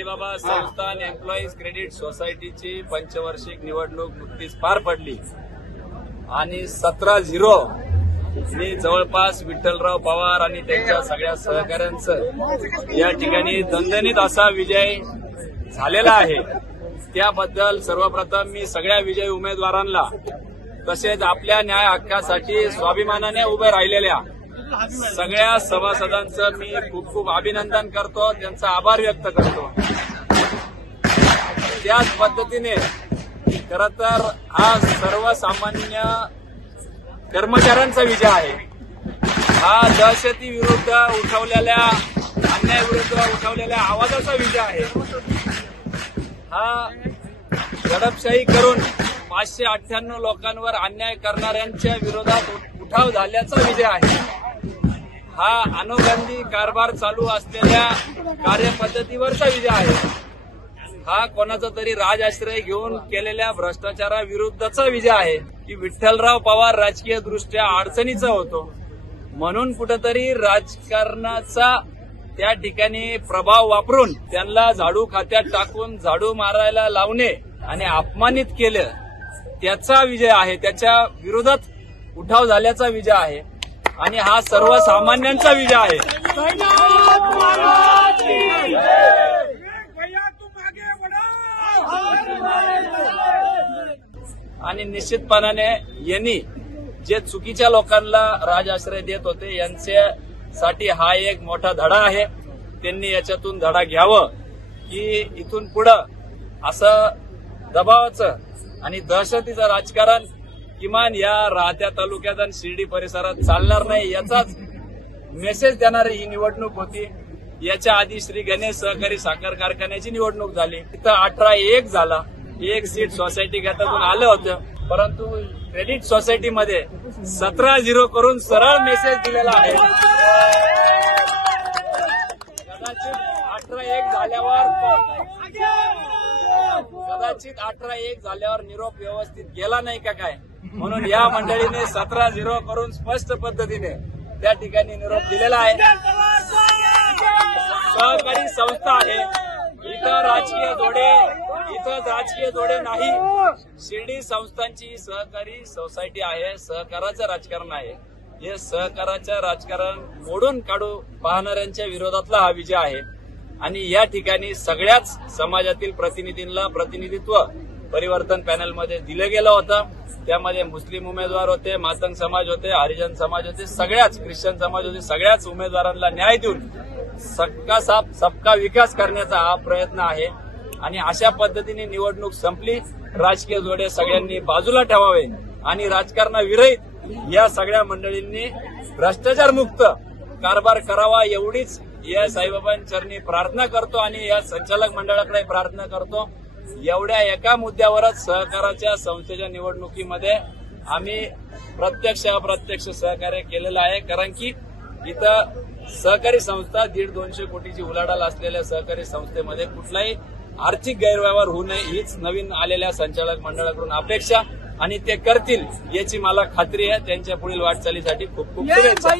साईबाबा संस्थान employees credit सोसायटीची पंचवार्षिक निवडणूक नुकतीच पार पडली आणि 17-0 मी जवळपास विठ्ठलराव पवार आणि त्यांच्या सगळ्या सहकाऱ्यांचं या ठिकाणी दणदणीत असा विजय झालेला आहे। त्याबद्दल सर्वप्रथम मी सगळ्या विजयी उमेदवारांना तसेच आपल्या न्याय हक्कासाठी स्वाभिमानाने उभे राहिलेल्या सगळ्या सभासदांचं मी खूप खूप अभिनंदन करतो, त्यांचा आभार व्यक्त करतो। त्याच पद्धतीने खरं तर हा सर्वसामान्य कर्मचाऱ्यांचा विजय आहे। हा दहशती विरुद्ध उठवलेल्या अन्यायाविरुद्ध उठवलेल्या आवाजाचा विजय आहे। हा दडपशाही करून 598 लोकांवर अन्याय करणाऱ्यांच्या विरोधात उठाव झाल्याचा विजय आहे। हा अनुगंधी कारभार चालू असलेल्या कार्यपद्धतीवरचा विजय आहे। हा कोणाचा तरी राजआश्रय घेऊन केलेल्या भ्रष्टाचाराविरुद्धचा विजय आहे की विठ्ठलराव पवार राजकीय दृष्ट्या अडचणीचा होतो म्हणून कुठेतरी राजकारणाचा त्या ठिकाणी प्रभाव वापरून त्यांना झाडू खात्यात टाकून झाडू मारायला लावणे आणि अपमानित केलं त्याचा विजय आहे। त्याच्या विरोधात उठाव झाल्याचा विजय आहे आणि हा सर्वसामान्यांचा विजय आहे। आणि निश्चितपणाने यांनी जे चुकीच्या लोकांना राजआश्रय देत होते यांच्यासाठी हा एक मोठा धडा आहे। त्यांनी याच्यातून धडा घ्यावं की इथून पुढं असं दबावाचं आणि दहशतीचं राजकारण किमान या राहत्या तालुक्यात आणि शिर्डी परिसरात चालणार नाही याचाच मेसेज देणारी ही निवडणूक होती। याच्या आधी श्री गणेश सहकारी साखर कारखान्याची निवडणूक झाली, तिथं 18-1 झाला, एक सीट सोसायटी गटातून आलं होतं, परंतु क्रेडिट सोसायटीमध्ये 17-0 करून सरळ मेसेज दिलेला आहे। कदाचित 18-1 झाल्यावर निरोप व्यवस्थित गेला नाही का काय, म्हणून या मंडळीने 17-0 करून स्पष्ट पद्धतीने त्या ठिकाणी निरोप दिलेला आहे। सहकारी संस्था आहे, इथं राजकीय जोडे नाही। शिर्डी संस्थांची सहकारी सोसायटी आहे, सहकाराचं राजकारण आहे। हे सहकाराचं राजकारण मोडून काढू पाहणाऱ्यांच्या विरोधातला हा विजय आहे आणि या ठिकाणी सगळ्याच समाजातील प्रतिनिधींना प्रतिनिधित्व परिवर्तन पॅनलमध्ये दिलं गेलं होतं। त्यामध्ये मुस्लिम उमेदवार होते, मातंग समाज होते, हरिजन समाज होते, सगळ्याच ख्रिश्चन समाज होते, सगळ्याच उमेदवारांना न्याय देऊन सबका साथ सबका विकास करण्याचा हा प्रयत्न आहे आणि अशा पद्धतीने निवडणूक संपली। राजकीय जोडे सगळ्यांनी बाजूला ठेवावे आणि राजकारणाविरहित या सगळ्या मंडळींनी भ्रष्टाचार मुक्त कारभार करावा एवढीच या साईबाबांचरणी प्रार्थना करतो आणि या संचालक मंडळाकडे प्रार्थना करतो। एवढ्या एका मुद्द्यावरच सहकाराच्या संस्थेच्या निवडणुकीमध्ये आम्ही प्रत्यक्ष अप्रत्यक्ष सहकार्य केलेलं आहे, कारण की इथं सहकारी संस्था 150-200 कोटीची उलाढाल असलेल्या सहकारी संस्थेमध्ये कुठलाही आर्थिक गैरव्यवहार होऊ नये हीच नवीन आलेल्या संचालक मंडळाकडून अपेक्षा आणि ते करतील याची मला खात्री आहे। त्यांच्या पुढील वाटचालीसाठी खूप खूप शुभेच्छा।